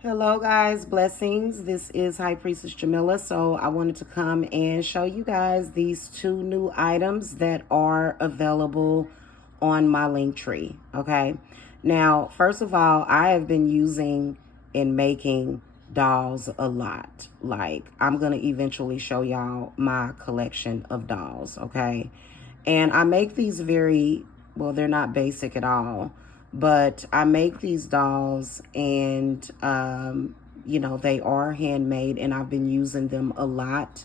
Hello guys, blessings. This is High Priestess Jamila. So I wanted to come and show you guys these two new items that are available on my link tree. Okay. Now, first of all, I have been using and making dolls a lot. Like, I'm going to eventually show y'all my collection of dolls. Okay. And I make these well, they're not basic at all, but I make these dolls and, they are handmade and I've been using them a lot.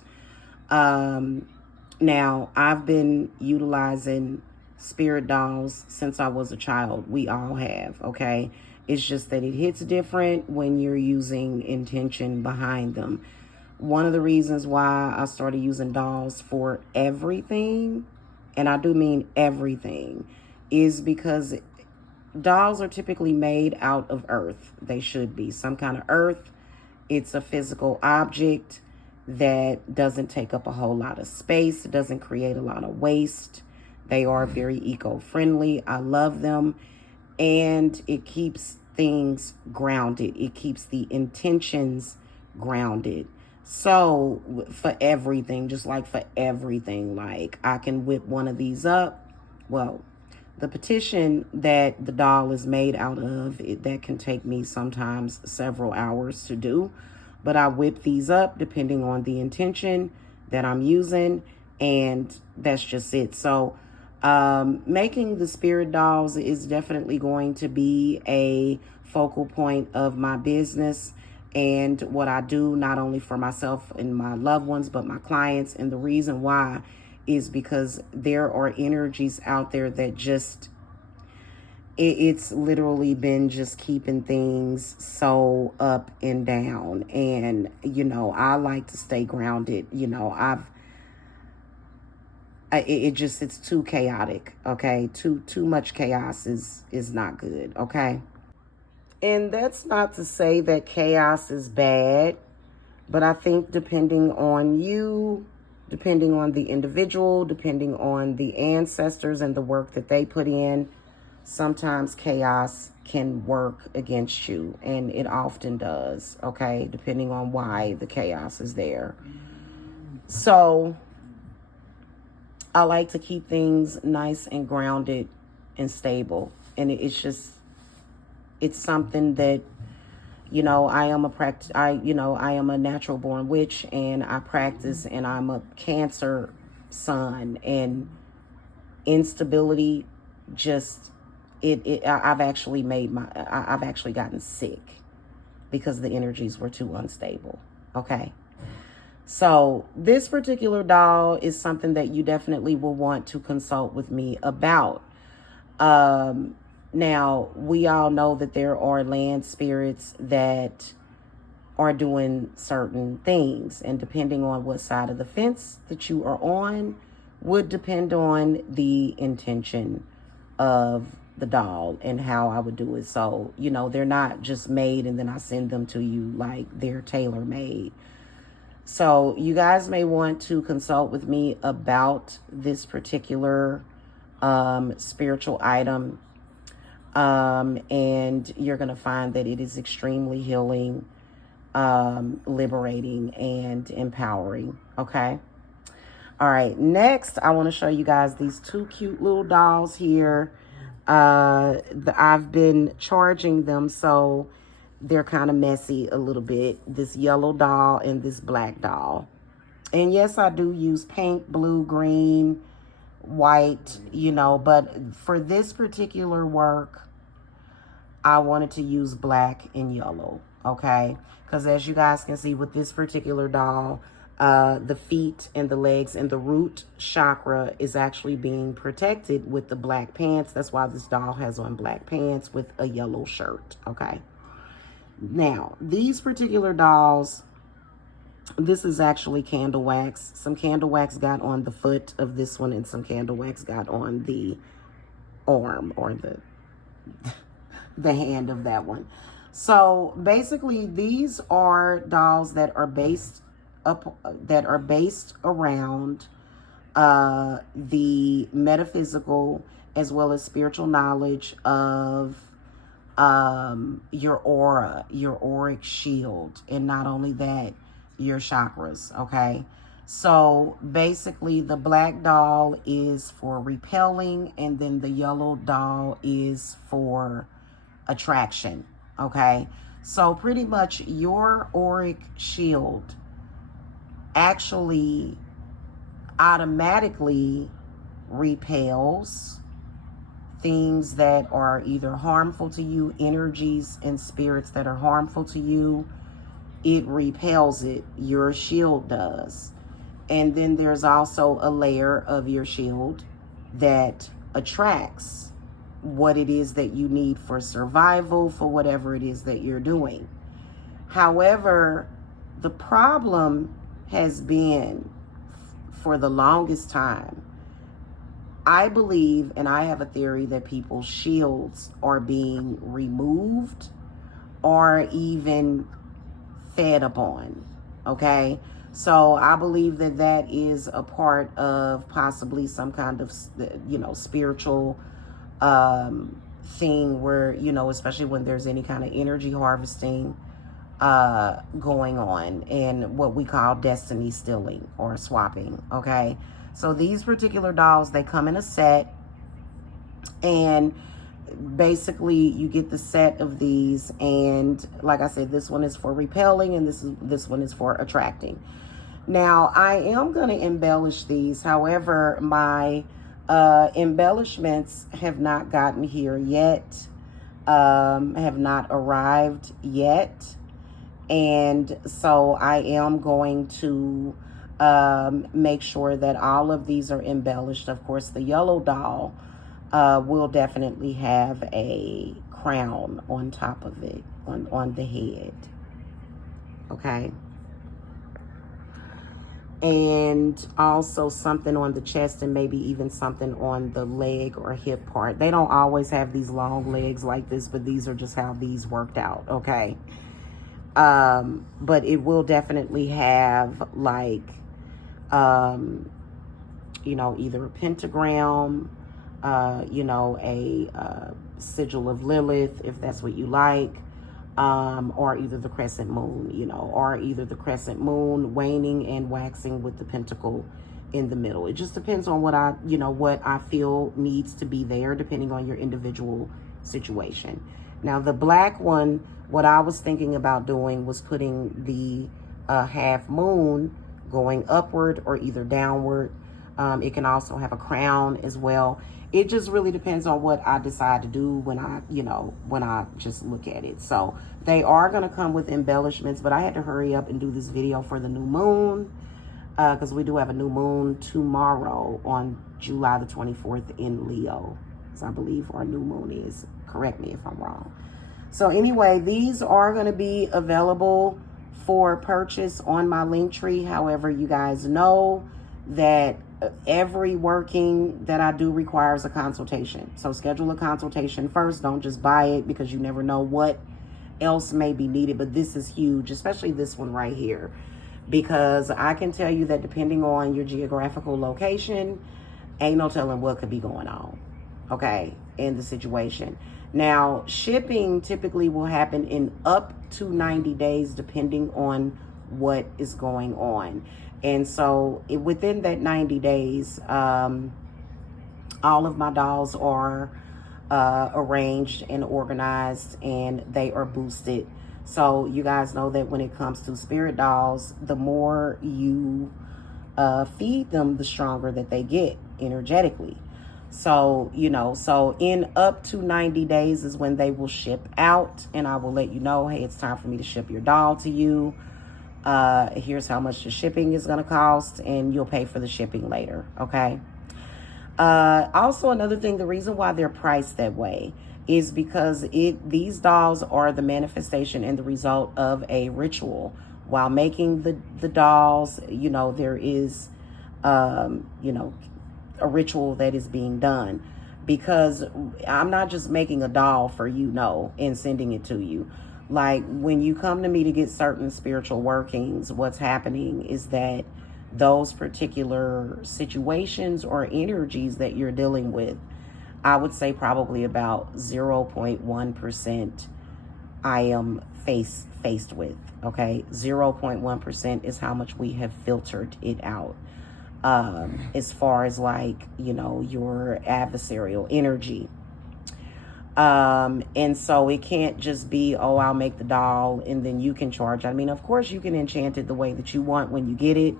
Now, I've been utilizing spirit dolls since I was a child. We all have, okay? It's just that it hits different when you're using intention behind them. One of the reasons why I started using dolls for everything, and I do mean everything, is because dolls are typically made out of earth. They should be some kind of earth. It's a physical object that doesn't take up a whole lot of space. It doesn't create a lot of waste. They are very eco-friendly. I love them. And it keeps things grounded. It keeps the intentions grounded. So for everything, just like for everything, like I can whip one of these up. Well, the petition that the doll is made out of, that can take me sometimes several hours to do. But I whip these up depending on the intention that I'm using. And that's just it. So making the spirit dolls is definitely going to be a focal point of my business and what I do, not only for myself and my loved ones, but my clients. And the reason why is because there are energies out there that just, it's literally been just keeping things so up and down. And, I like to stay grounded. It's too chaotic. Okay. Too much chaos is not good. Okay. And that's not to say that chaos is bad, but I think depending on you, depending on the individual, depending on the ancestors and the work that they put in, sometimes chaos can work against you, and it often does, okay, depending on why the chaos is there. So I like to keep things nice and grounded and stable, and it's something that, I am a natural born witch, and I practice, and I'm a Cancer sun, and instability just, I've actually gotten sick because the energies were too unstable. Okay. So this particular doll is something that you definitely will want to consult with me about. Now, we all know that there are land spirits that are doing certain things, and depending on what side of the fence that you are on would depend on the intention of the doll and how I would do it. So, they're not just made and then I send them to you, like they're tailor made. So you guys may want to consult with me about this particular spiritual item. And you're going to find that it is extremely healing, liberating, and empowering. Okay. All right. Next, I want to show you guys these two cute little dolls here. I've been charging them, so they're kind of messy a little bit. This yellow doll and this black doll. And yes, I do use pink, blue, green, white, but for this particular work, I wanted to use black and yellow, okay? Because as you guys can see with this particular doll, the feet and the legs and the root chakra is actually being protected with the black pants. That's why this doll has on black pants with a yellow shirt, okay? Now, these particular dolls, this is actually candle wax. Some candle wax got on the foot of this one, and some candle wax got on the arm or the hand of that one. So basically, these are dolls that are based around the metaphysical as well as spiritual knowledge of your aura, your auric shield, and not only that, your chakras, okay? So basically the black doll is for repelling, and then the yellow doll is for attraction, okay? So pretty much your auric shield actually automatically repels things that are either harmful to you, energies and spirits that are harmful to you. It repels it. Your shield does. And then there's also a layer of your shield that attracts what it is that you need for survival, for whatever it is that you're doing. However, the problem has been, for the longest time, I believe, and I have a theory, that people's shields are being removed or even fed upon, okay? So I believe that that is a part of possibly some kind of, spiritual thing where, especially when there's any kind of energy harvesting going on, and what we call destiny stealing or swapping, okay? So these particular dolls, they come in a set, and basically you get the set of these, and like I said, this one is for repelling, and this one is for attracting. Now I am going to embellish these. However, my embellishments have not gotten here yet, have not arrived yet, and so I am going to make sure that all of these are embellished. Of course, the yellow doll will definitely have a crown on top of it, on the head, okay? And also something on the chest, and maybe even something on the leg or hip part. They don't always have these long legs like this, but these are just how these worked out, okay? But it will definitely have like, either a pentagram, a sigil of Lilith, if that's what you like, or either the crescent moon, or either the crescent moon waning and waxing with the pentacle in the middle. It just depends on what I feel needs to be there, depending on your individual situation. Now, the black one, what I was thinking about doing was putting the half moon going upward or either downward. It can also have a crown as well. It just really depends on what I decide to do when I just look at it. So they are going to come with embellishments, but I had to hurry up and do this video for the new moon, because we do have a new moon tomorrow on July the 24th in Leo, as I believe our new moon is. Correct me if I'm wrong. So anyway, these are going to be available for purchase on my Linktree. However, you guys know that every working that I do requires a consultation. So schedule a consultation first. Don't just buy it, because you never know what else may be needed. But this is huge, especially this one right here, because I can tell you that depending on your geographical location, ain't no telling what could be going on, okay, in the situation. Now, shipping typically will happen in up to 90 days, depending on what is going on. And so within that 90 days, all of my dolls are arranged and organized, and they are boosted. So you guys know that when it comes to spirit dolls, the more you feed them, the stronger that they get energetically. So, so in up to 90 days is when they will ship out, and I will let you know, hey, it's time for me to ship your doll to you. Here's how much the shipping is going to cost, and you'll pay for the shipping later, okay? Also, another thing, the reason why they're priced that way is because these dolls are the manifestation and the result of a ritual. While making the dolls, there is, a ritual that is being done, because I'm not just making a doll for and sending it to you. Like, when you come to me to get certain spiritual workings, what's happening is that those particular situations or energies that you're dealing with, I would say probably about 0.1% I am faced with. Okay, 0.1% is how much we have filtered it out. As far as like, your adversarial energy. And so it can't just be, oh, I'll make the doll and then you can charge. I mean, of course you can enchant it the way that you want when you get it,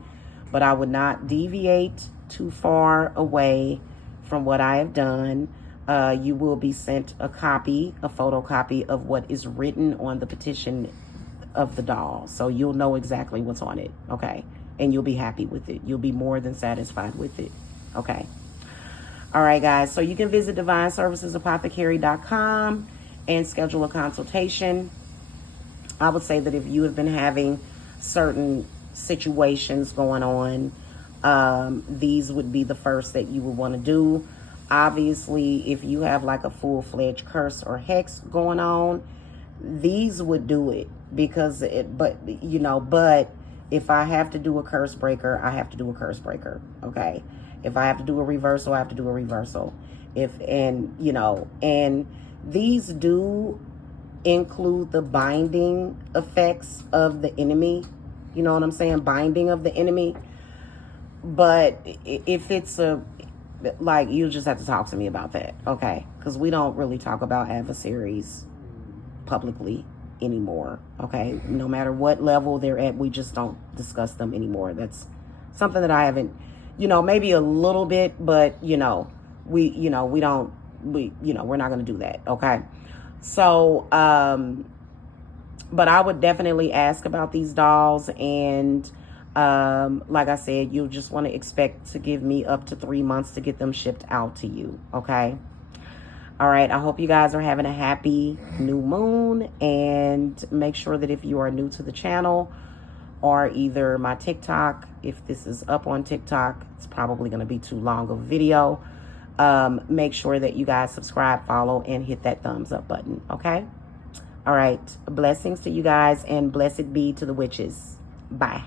but I would not deviate too far away from what I have done. You will be sent a photocopy of what is written on the petition of the doll. So you'll know exactly what's on it. Okay. And you'll be happy with it. You'll be more than satisfied with it. Okay. All right, guys. So you can visit divineservicesapothecary.com and schedule a consultation. I would say that if you have been having certain situations going on, these would be the first that you would want to do. Obviously, if you have like a full-fledged curse or hex going on, these would do it because but if I have to do a curse breaker, I have to do a curse breaker. Okay. If I have to do a reversal, I have to do a reversal. And these do include the binding effects of the enemy. You know what I'm saying? Binding of the enemy. But if it's you'll just have to talk to me about that. Okay. Because we don't really talk about adversaries publicly anymore. Okay. No matter what level they're at, we just don't discuss them anymore. That's something that I haven't, maybe a little bit, but we're not going to do that. Okay. So, but I would definitely ask about these dolls. And, like I said, you'll just want to expect to give me up to 3 months to get them shipped out to you. Okay. All right. I hope you guys are having a happy new moon, and make sure that if you are new to the channel, or either my TikTok, if this is up on TikTok, it's probably going to be too long of a video. Make sure that you guys subscribe, follow, and hit that thumbs up button. Okay. All right. Blessings to you guys, and blessed be to the witches. Bye.